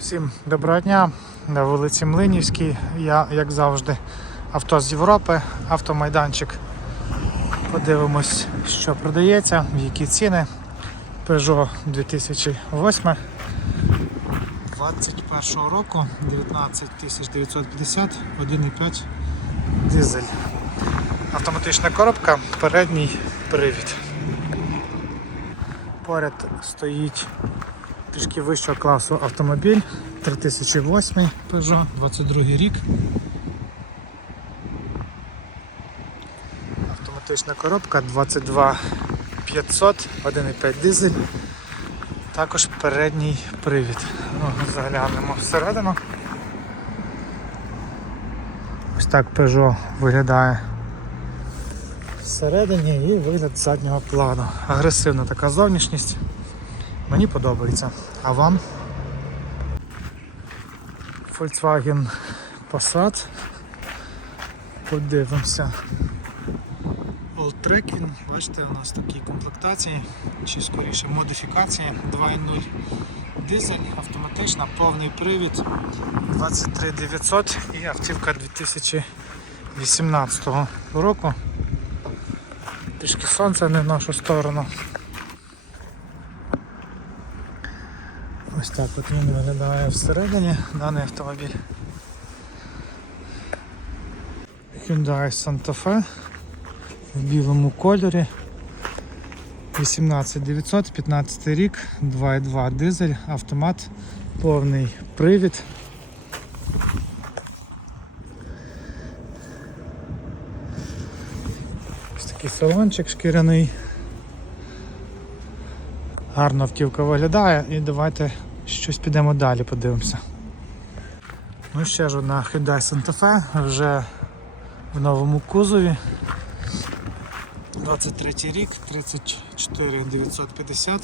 Всім доброго дня на вулиці Млинівській. Я, як завжди, авто з Європи, автомайданчик. Подивимось, що продається, в які ціни. Peugeot 2008 21 року 19 950 1,5 дизель. Автоматична коробка, передній привід. Поряд стоїть трішки вищого класу автомобіль 3008 Peugeot, 22 рік. Автоматична коробка 22500, 1,5 дизель. Також передній привід. Ну, заглянемо всередину. Ось так Peugeot виглядає всередині і вигляд заднього плану. Агресивна така зовнішність. Мені подобається. А вам? Volkswagen Passat. Подивимося. Alltrack він, бачите, у нас такі комплектації, чи скоріше модифікації 2.0 дизель, автоматична, повний привід 23900 і автівка 2018 року. Трішки сонця не в нашу сторону. Так от він виглядає всередині даний автомобіль. Hyundai Santa Fe в білому кольорі. 18900, 15 рік, 2.2 дизель, автомат, повний привід. Ось такий салончик шкіряний. Гарно автівка виглядає і давайте щось підемо далі, подивимося. Ну ще ж одна Hyundai Santa Fe вже в новому кузові. 23 рік, 34 950,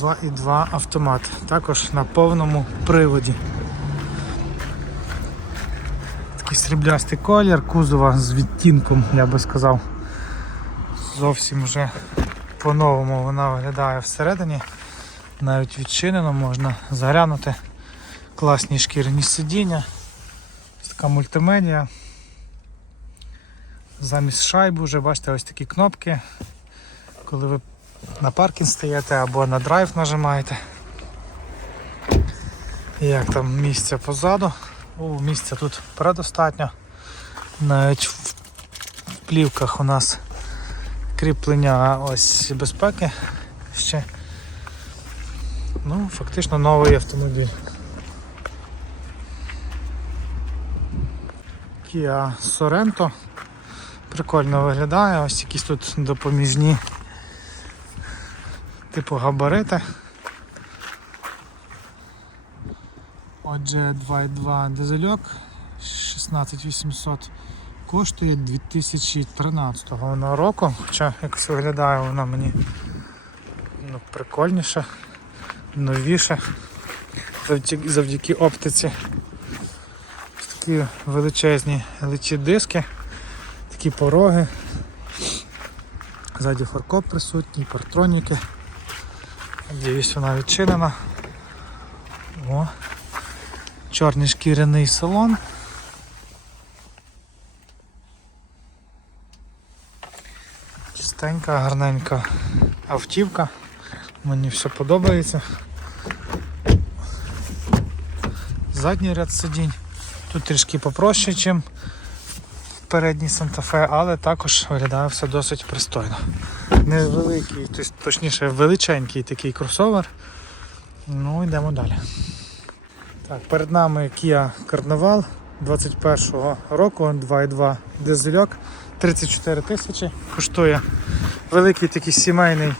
2,2 автомат. Також на повному приводі. Такий сріблястий колір, кузова з відтінком, я би сказав. Зовсім вже по-новому вона виглядає всередині. Навіть відчинено можна заглянути. Класні шкіряні сидіння. Така мультимедіа. Замість шайби вже бачите ось такі кнопки. Коли ви на паркінг стаєте або на драйв нажимаєте. Як там місця позаду. О, місця тут предостатньо. Навіть в плівках у нас кріплення ось безпеки ще. Ну, фактично новий автомобіль. Kia Sorento. Прикольно виглядає, ось якісь тут допоміжні типу габарити. Отже, 2.2 дизельок 16800 коштує 2013 вона року, хоча якось виглядає вона мені ну, прикольніше, новіше завдяки, оптиці. Такі величезні личі диски, такі пороги. Ззаді фаркоп присутній, партроніки. Надіюсь, вона відчинена. О. Чорний шкіряний салон. Чистенька, гарненька автівка. Мені все подобається. Задній ряд сидінь. Тут трішки попроще, ніж передній Санта-Фе, але також виглядає все досить пристойно. Невеликий, точніше величенький такий кросовер. Ну, йдемо далі. Так, перед нами Kia Carnival 21-го року, 2.2 дизельок, 34 тисячі. Коштує великий такий сімейний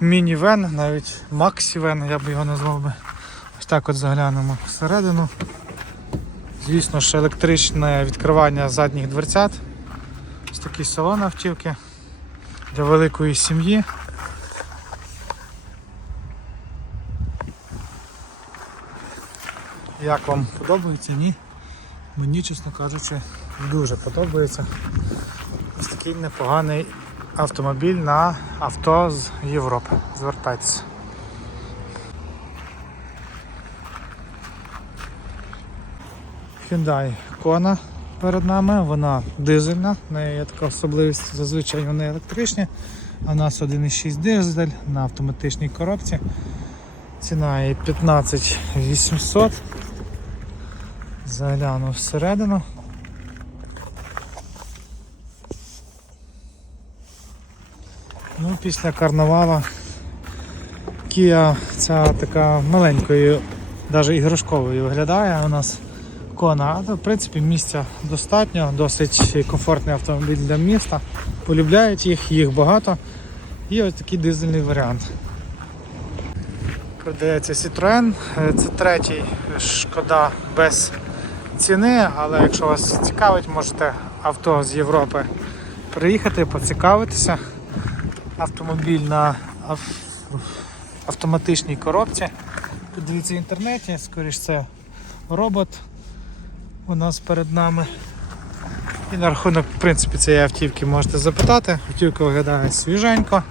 міні-вен, навіть максі-вен, я б його назвав би. Ось так от заглянемо всередину. Звісно ж, електричне відкривання задніх дверцят. Ось такий салон автівки для великої сім'ї. Як вам подобається? Ні? Мені, чесно кажучи, дуже подобається. Ось такий непоганий автомобіль на авто з Європи. Звертайтеся. Hyundai Kona перед нами, вона дизельна, в неї є така особливість, зазвичай вони електричні. А у нас 1,6 дизель на автоматичній коробці. Ціна є 15800. Загляну всередину. Ну, після карнавала Kia ця така маленькою, навіть іграшковою виглядає у нас кона, але в принципі місця достатньо, досить комфортний автомобіль для міста. Полюбляють їх, їх багато. І ось такий дизельний варіант. Продається Citroën, Е, це третій шкода без ціни, але якщо вас цікавить, можете авто з Європи приїхати, поцікавитися. Автомобіль на ав- автоматичній коробці. Подивіться в інтернеті, скоріш це робот у нас перед нами. І на рахунок в принципі, цієї автівки можете запитати. Автівка виглядає свіженько.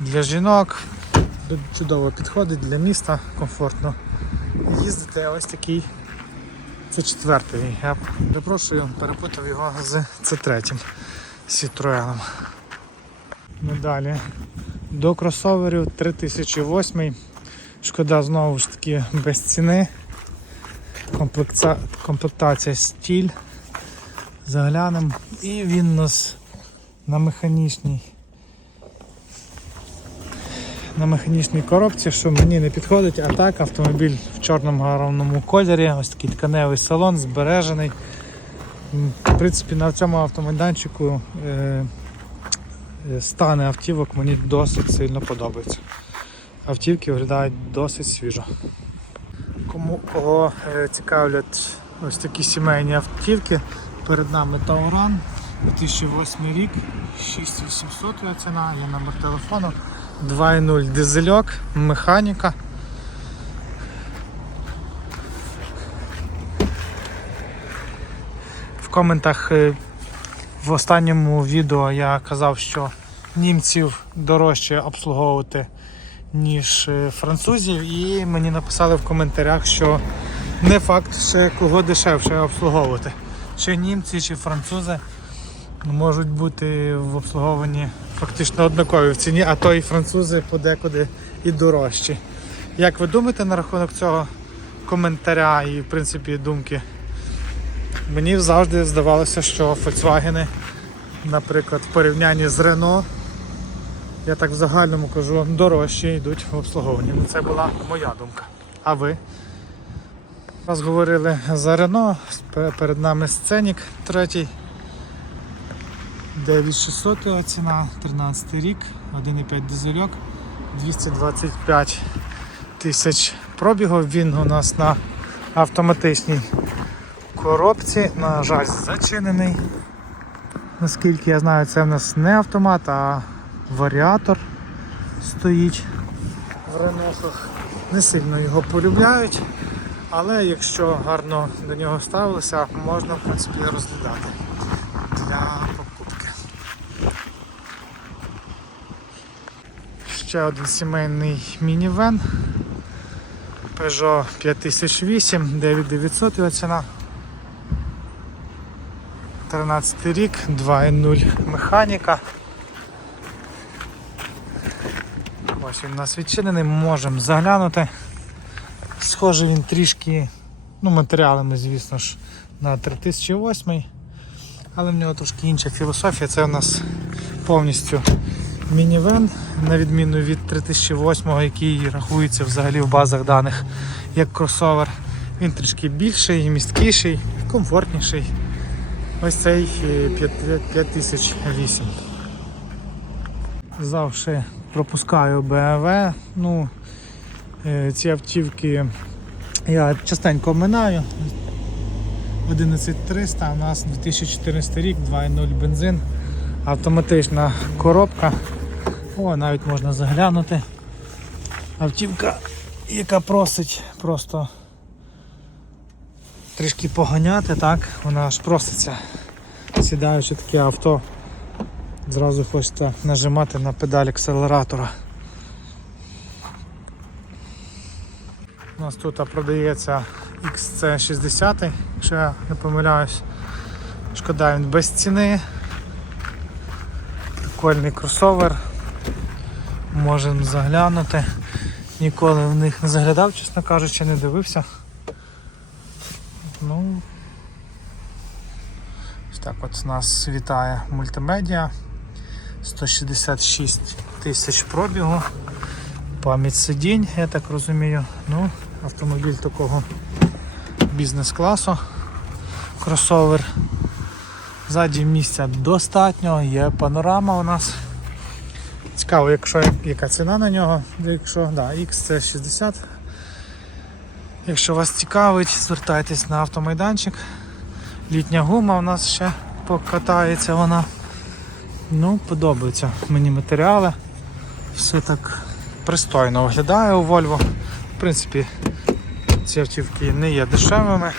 Для жінок чудово підходить для міста, комфортно їздити. Ось такий. Це четвертий. Я перепрошую, перепутав його з це третім Citroen. Ну, далі. До кросоверів 3008. Шкода знову ж таки без ціни. Комплекта... Комплектація стіль. Заглянемо. І він у нас на механічній. На механічній коробці, що мені не підходить, а так автомобіль в чорному гарному кольорі, ось такий тканевий салон, збережений. В принципі, на цьому автомайданчику е, е, стани автівок мені досить сильно подобаються. Автівки виглядають досить свіжо. Кому кого е, цікавлять ось такі сімейні автівки, перед нами Тауран 2008 рік, 6800 його ціна, є номер телефону, 2.0 дизельок, механіка. Коментах е, в останньому відео я казав, що німців дорожче обслуговувати, ніж е, французів, і мені написали в коментарях, що не факт, ще кого дешевше обслуговувати. Чи німці, чи французи можуть бути в обслуговуванні фактично однакові в ціні, а то і французи подекуди і дорожчі. Як ви думаєте на рахунок цього коментаря і в принципі думки? Мені завжди здавалося, що Volkswagen, наприклад, в порівнянні з Renault, я так в загальному кажу, дорожчі йдуть в обслуговуванні. Ну, Це була моя думка. А ви? Раз говорили за Renault, перед нами сценік третій. 9600 ціна, 13 рік, 1,5 дизельок, 225 тисяч пробігу. Він у нас на автоматичній коробці, на жаль, зачинений. Наскільки я знаю, це в нас не автомат, а варіатор стоїть в ренохах. Не сильно його полюбляють, але якщо гарно до нього ставилися, можна в принципі розглядати для покупки. Ще один сімейний мінівен. Peugeot 5008, 9900 його ціна. 13 рік, 2.0 механіка. Ось він у нас відчинений, можемо заглянути. Схожий він трішки, ну матеріалами, звісно ж, на 3008, але в нього трошки інша філософія. Це у нас повністю мінівен, на відміну від 3008, який рахується взагалі в базах даних як кросовер. Він трішки більший, місткіший, комфортніший. Ось цей е, 5 5008. Завжди пропускаю BMW. Ну, е, ці автівки я частенько минаю. 11300 у нас 2014 рік, 2.0 бензин, автоматична коробка. О, навіть можна заглянути. Автівка, яка просить просто трішки поганяти, так, вона аж проситься. Сідаючи таке авто, зразу хочеться нажимати на педаль акселератора. У нас тут продається XC60, якщо я не помиляюсь. Шкода, він без ціни. Прикольний кросовер. Можемо заглянути. Ніколи в них не заглядав, чесно кажучи, не дивився. Ну, ось так от нас вітає мультимедіа. 166 тисяч пробігу. Пам'ять сидінь, я так розумію. Ну, автомобіль такого бізнес-класу. Кросовер. Ззаді місця достатньо, є панорама у нас. Цікаво, якщо яка ціна на нього, якщо да, XC60. Якщо вас цікавить, звертайтесь на автомайданчик. Літня гума у нас ще покатається вона. Ну, подобаються мені матеріали. Все так пристойно виглядає у Volvo. В принципі, ці автівки не є дешевими.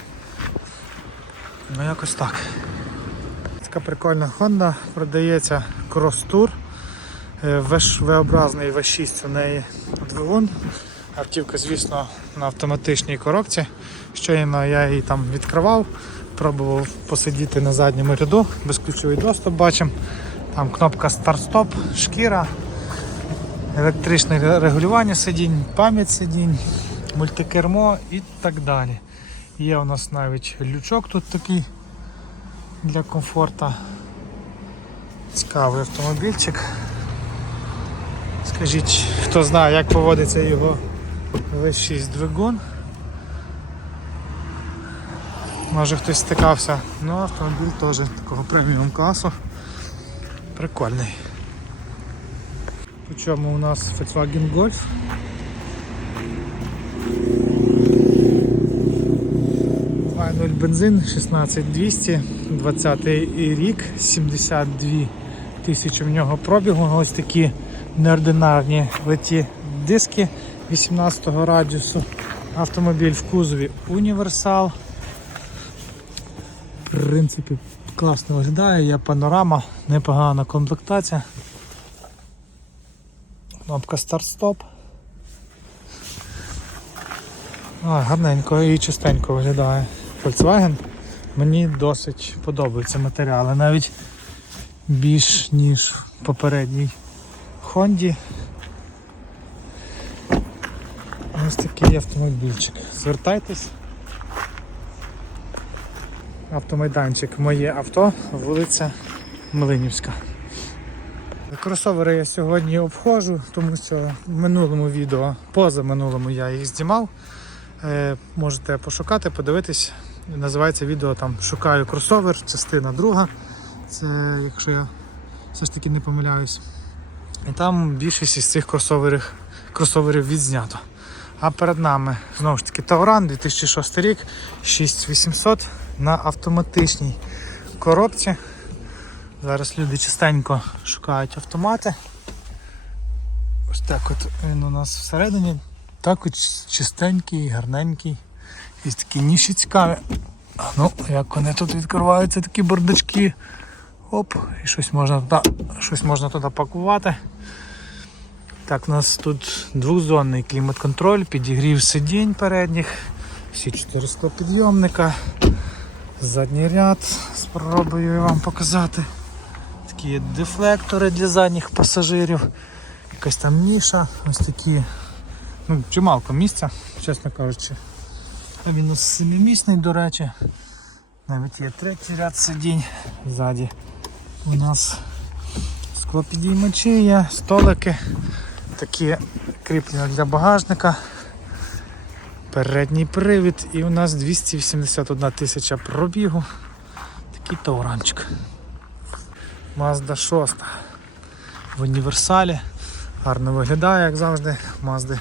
Ну якось так. Така прикольна Honda продається Tour. Е, V-образний V6 у неї двигун. Автівка, звісно, на автоматичній коробці. Щойно я її там відкривав, пробував посидіти на задньому ряду, безключовий доступ бачимо. Там кнопка старт-стоп, шкіра, електричне регулювання сидінь, пам'ять сидінь, мультикермо і так далі. Є у нас навіть лючок тут такий для комфорту. Цікавий автомобільчик. Скажіть, хто знає, як поводиться його V6 двигун. Може хтось стикався. Ну, автомобіль теж такого преміум класу. Прикольний. По чому у нас Volkswagen Golf? Бензин 16200, 20 рік, 72 тисячі в нього пробігу. Ось такі неординарні леті диски 18 радіусу. Автомобіль в кузові універсал. Принципі, класно виглядає, є панорама, непогана комплектація. Кнопка старт-стоп. Гарненько і чистенько виглядає Volkswagen. Мені досить подобаються матеріали, навіть більш ніж в попередній Хонді. Ось такий автомобільчик. Звертайтесь. Автомайданчик Моє авто, вулиця Млинівська. Кросовери я сьогодні обходжу, тому що в минулому відео, поза минулому я їх знімав. Е, можете пошукати, подивитись. Називається відео там Шукаю кросовер, частина друга. Це якщо я все ж таки не помиляюсь. І там більшість із цих кросоверів, кросоверів відзнято. А перед нами знову ж таки Тауран 2006 рік, 6800 на автоматичній коробці. Зараз люди частенько шукають автомати. Ось так от він у нас всередині. Так от чистенький, гарненький. Є такі ніші цікаві. Ну, як вони тут відкриваються, такі бардачки. Оп, і щось можна туди, щось можна туди пакувати. Так, у нас тут двохзонний клімат-контроль, підігрів сидінь передніх, всі чотири склопідйомника, задній ряд, спробую вам показати. Такі дефлектори для задніх пасажирів, якась там ніша, ось такі, ну, чималко місця, чесно кажучи. А Він нас семимісний, до речі. Навіть є третій ряд сидінь ззаді. У нас склопідіймачі є, столики, такі кріплення для багажника, передній привід і у нас 281 тисяча пробігу. Такий тауранчик. Mazda 6 в універсалі. Гарно виглядає, як завжди. Mazda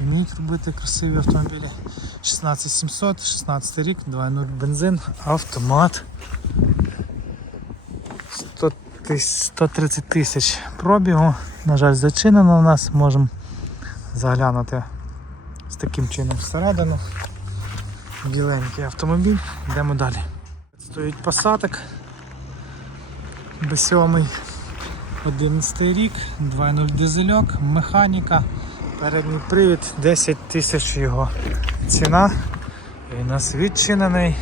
вміють робити красиві автомобілі. 16700, 16 рік, 2.0 бензин, автомат. 100 130 тисяч пробігу. На жаль, зачинено у нас. Можемо заглянути з таким чином всередину. Біленький автомобіль. Йдемо далі. Стоїть посадок. B7 11 рік, 2.0 дизельок, механіка, передній привід, 10 тисяч його ціна. І у нас відчинений.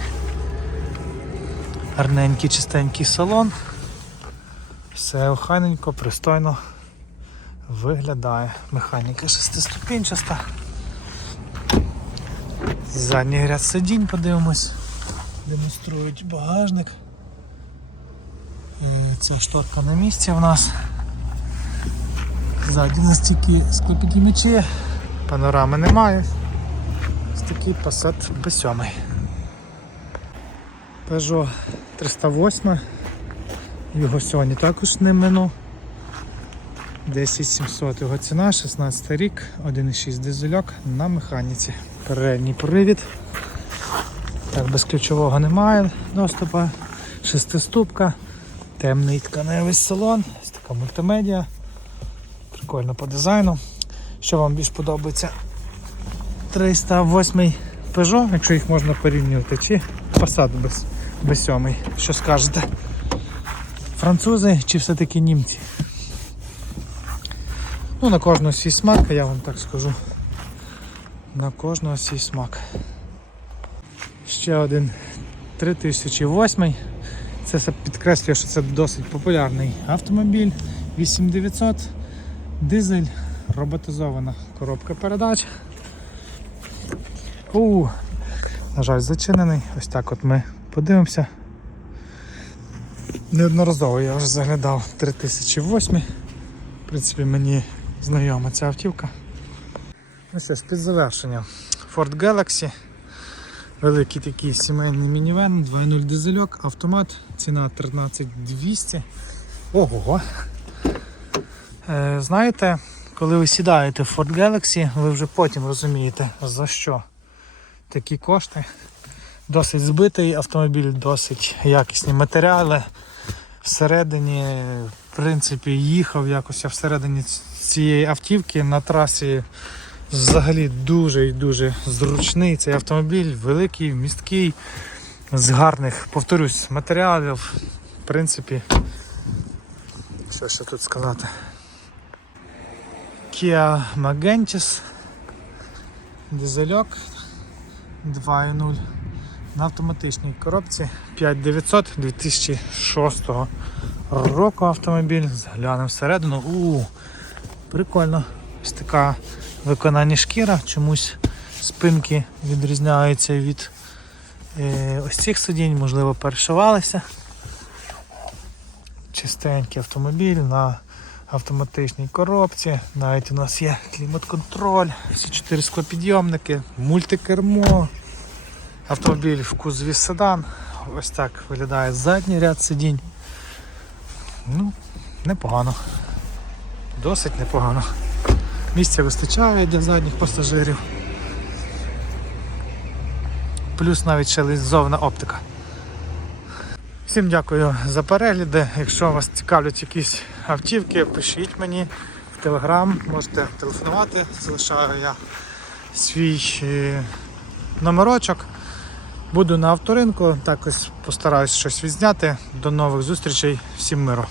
Гарненький, чистенький салон. Все охайненько, пристойно виглядає. Механіка шестиступінчаста. Задній ряд сидінь подивимось. Демонструють багажник. Ця шторка на місці в нас. Ззаді у нас тільки склопідіймачі, панорами немає. Ось такий Passat B7. Peugeot 308. Його сьогодні також не минув. 10700 його ціна, 16 рік, 1,6 дизельок на механіці. Передній привід. Так, без ключового немає доступу. Шестиступка, темний тканевий салон, ось така мультимедіа. Прикольно по дизайну. Що вам більш подобається? 308 Peugeot, якщо їх можна порівнювати, чи Passat без, без 7. Що скажете? Французи чи все-таки німці? Ну, на кожного свій смак, я вам так скажу. На кожного свій смак. Ще один 3008. Це підкреслює, що це досить популярний автомобіль. 8900, дизель, роботизована коробка передач. У, на жаль, зачинений. Ось так от ми подивимося. Неодноразово я вже заглядав 3008. В принципі, мені знайома ця автівка. Ну що ж, під завершення. Ford Galaxy. Великий такий сімейний мінівен, 2.0 дизельок, автомат, ціна 13200. Ого. Е, знаєте, коли ви сідаєте в Ford Galaxy, ви вже потім розумієте, за що такі кошти. Досить збитий автомобіль, досить якісні матеріали. Всередині, в принципі, їхав якось я всередині цієї автівки на трасі взагалі дуже і дуже зручний. Цей автомобіль великий, місткий, з гарних, повторюсь, матеріалів. В принципі, що ще тут сказати? Kia Magentis, дизельок 2.0 на автоматичній коробці 5900 2006 року автомобіль. Заглянемо всередину. У, прикольно. Ось така виконання шкіра. Чомусь спинки відрізняються від е, ось цих сидінь, можливо, перешивалися. Чистенький автомобіль на автоматичній коробці. Навіть у нас є клімат-контроль, всі чотири склопідйомники, мультикермо. Автомобіль в кузові седан. Ось так виглядає задній ряд сидінь. Ну, непогано. Досить непогано. Місця вистачає для задніх пасажирів. Плюс навіть ще лізована оптика. Всім дякую за перегляди. Якщо вас цікавлять якісь автівки, пишіть мені в телеграм, можете телефонувати, залишаю я свій е, номерочок. Буду на авторинку, також постараюсь щось відзняти. До нових зустрічей, всім миру.